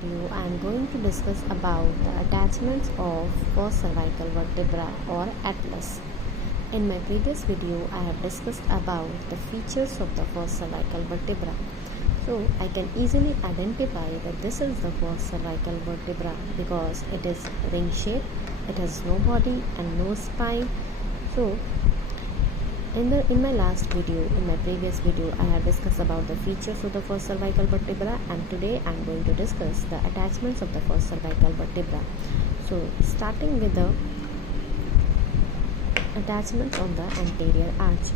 video I am going to discuss about the attachments of first cervical vertebra or atlas. In my previous video I have discussed about the features of the first cervical vertebra. So I can easily identify that this is the first cervical vertebra because it is ring shaped, it has no body and no spine. So in my previous video, I have discussed about the features of the first cervical vertebra, and today I am going to discuss the attachments of the first cervical vertebra. So, starting with the attachments on the anterior arch.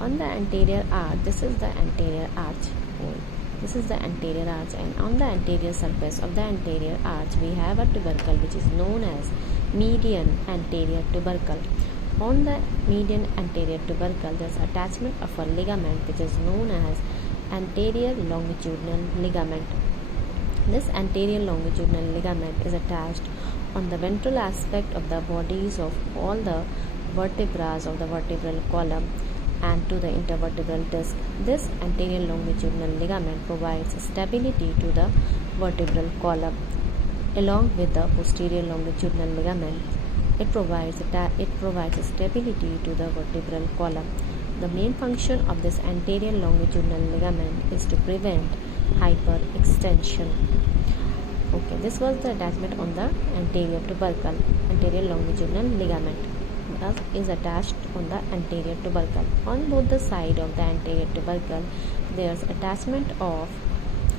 On the anterior arch, this is the anterior arch hole. This is the anterior arch, and on the anterior surface of the anterior arch, we have a tubercle which is known as median anterior tubercle. On the median anterior tubercle, there is attachment of a ligament which is known as anterior longitudinal ligament. This anterior longitudinal ligament is attached on the ventral aspect of the bodies of all the vertebrae of the vertebral column and to the intervertebral disc. This anterior longitudinal ligament provides stability to the vertebral column. Along with the posterior longitudinal ligament, it provides stability to the vertebral column. The main function of this anterior longitudinal ligament is to prevent hyperextension. Okay, this was the attachment on the anterior tubercle. Anterior longitudinal ligament is attached on the anterior tubercle. On both the sides of the anterior tubercle, there is attachment of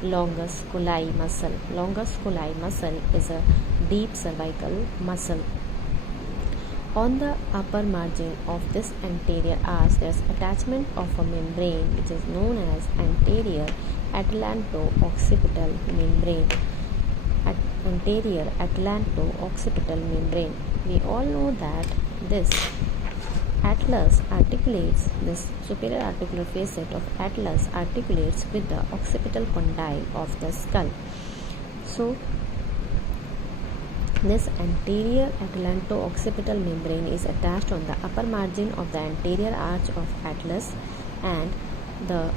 longus colli muscle. Longus colli muscle is a deep cervical muscle. On the upper margin of this anterior arch, there is attachment of a membrane which is known as anterior atlanto-occipital membrane. Anterior atlanto-occipital membrane. We all know that this atlas articulates, this superior articular facet of atlas articulates with the occipital condyle of the skull. So, this anterior atlanto-occipital membrane is attached on the upper margin of the anterior arch of atlas and to the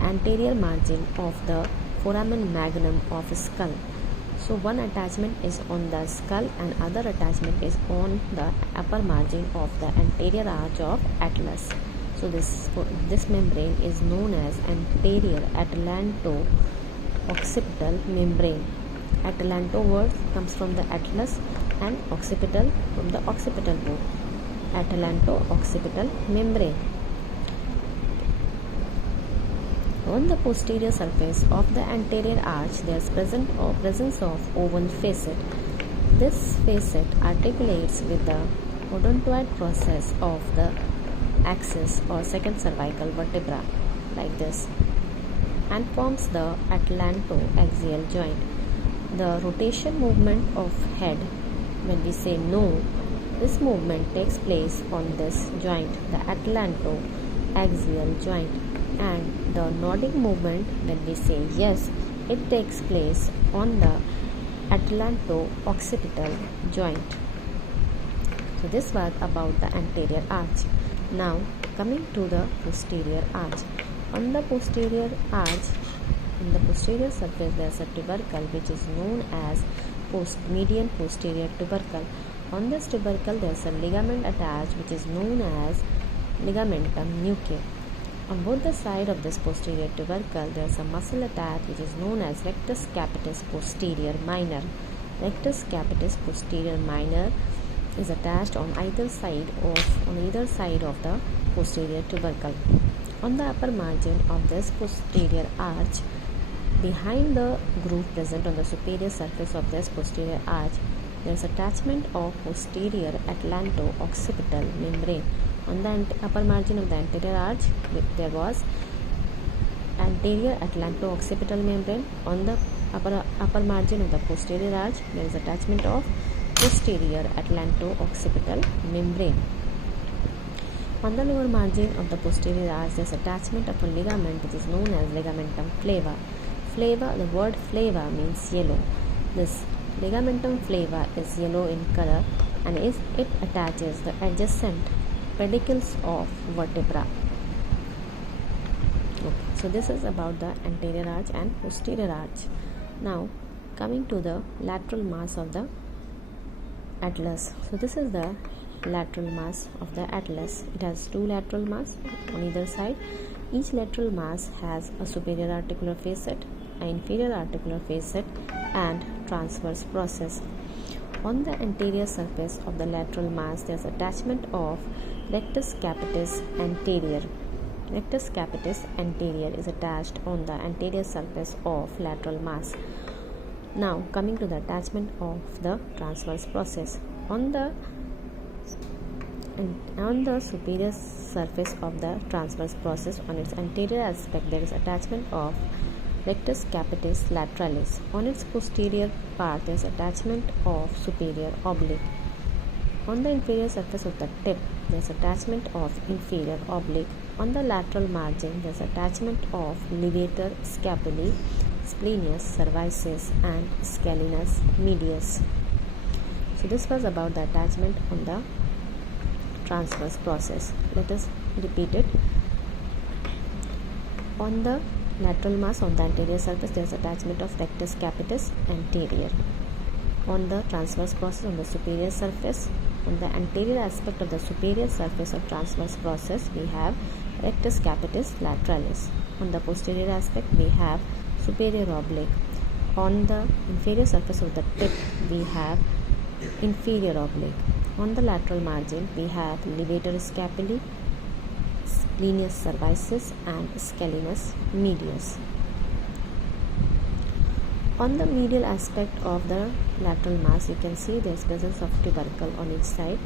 anterior margin of the foramen magnum of skull. So one attachment is on the skull and other attachment is on the upper margin of the anterior arch of atlas. So this membrane is known as anterior atlanto-occipital membrane. Atlanto word comes from the atlas and occipital from the occipital root. Atlanto-occipital membrane. On the posterior surface of the anterior arch, there is presence of oval facet. This facet articulates with the odontoid process of the axis or second cervical vertebra like this and forms the atlanto-axial joint. The rotation movement of head, when we say no, this movement takes place on this joint, the atlanto-axial joint, and the nodding movement, when we say yes, it takes place on the atlanto-occipital joint. So this was about the anterior arch. Now coming to the posterior arch. On the posterior arch, in the posterior surface, there is a tubercle which is known as median posterior tubercle. On this tubercle, there is a ligament attached which is known as ligamentum nuchae. On both the sides of this posterior tubercle, there is a muscle attached which is known as rectus capitis posterior minor. Rectus capitis posterior minor is attached on either side of the posterior tubercle. On the upper margin of this posterior arch, behind the groove present on the superior surface of this posterior arch, there is attachment of posterior atlanto-occipital membrane. On the upper margin of the anterior arch, there was anterior atlanto-occipital membrane. On the upper margin of the posterior arch, there is attachment of posterior atlanto-occipital membrane. On the lower margin of the posterior arch, there is attachment of a ligament which is known as ligamentum flava. The word flava means yellow. This ligamentum flava is yellow in color and it attaches the adjacent pedicles of vertebra. Okay, so this is about the anterior arch and posterior arch. Now Coming to the lateral mass of the atlas. So this is the lateral mass of the atlas. It has two lateral mass on either side. Each lateral mass has a superior articular facet, an inferior articular facet, and transverse process. On the anterior surface of the lateral mass, there is attachment of rectus capitis anterior. Rectus capitis anterior is attached on the anterior surface of lateral mass. Now coming to the attachment of the transverse process. On the superior surface of the transverse process, on its anterior aspect, there is attachment of rectus capitis lateralis. On its posterior part, there is attachment of superior oblique. On the inferior surface of the tip, there is attachment of inferior oblique. On the lateral margin, there is attachment of levator scapulae, splenius cervicis, and scalenus medius. So this was about the attachment on the transverse process. Let us repeat it. On the lateral mass on the anterior surface, there is attachment of rectus capitis anterior. On the transverse process on the superior surface, on the anterior aspect of the superior surface of transverse process, we have rectus capitis lateralis. On the posterior aspect, we have superior oblique. On the inferior surface of the tip, we have inferior oblique. On the lateral margin, we have levator scapulae, splenius cervicis, and scalenus medius. On the medial aspect of the lateral mass, you can see there is presence of tubercle on each side.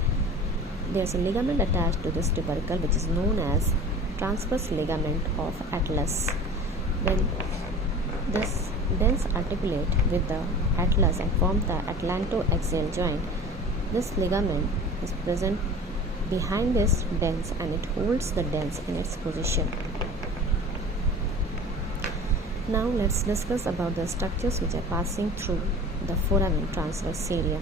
There is a ligament attached to this tubercle, which is known as transverse ligament of atlas. When this dens articulate with the atlas and form the atlantoaxial joint, this ligament is present behind this dens and it holds the dens in its position. Now let's discuss about the structures which are passing through the foramen transverse area.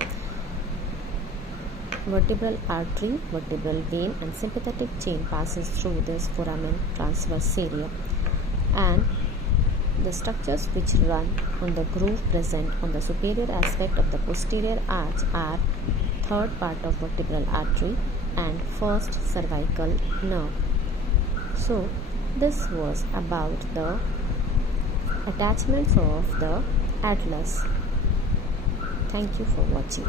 Vertebral artery, vertebral vein, and sympathetic chain passes through this foramen transverse area, and the structures which run on the groove present on the superior aspect of the posterior arch are third part of vertebral artery and first cervical nerve. So this was about the attachments of the atlas. Thank you for watching.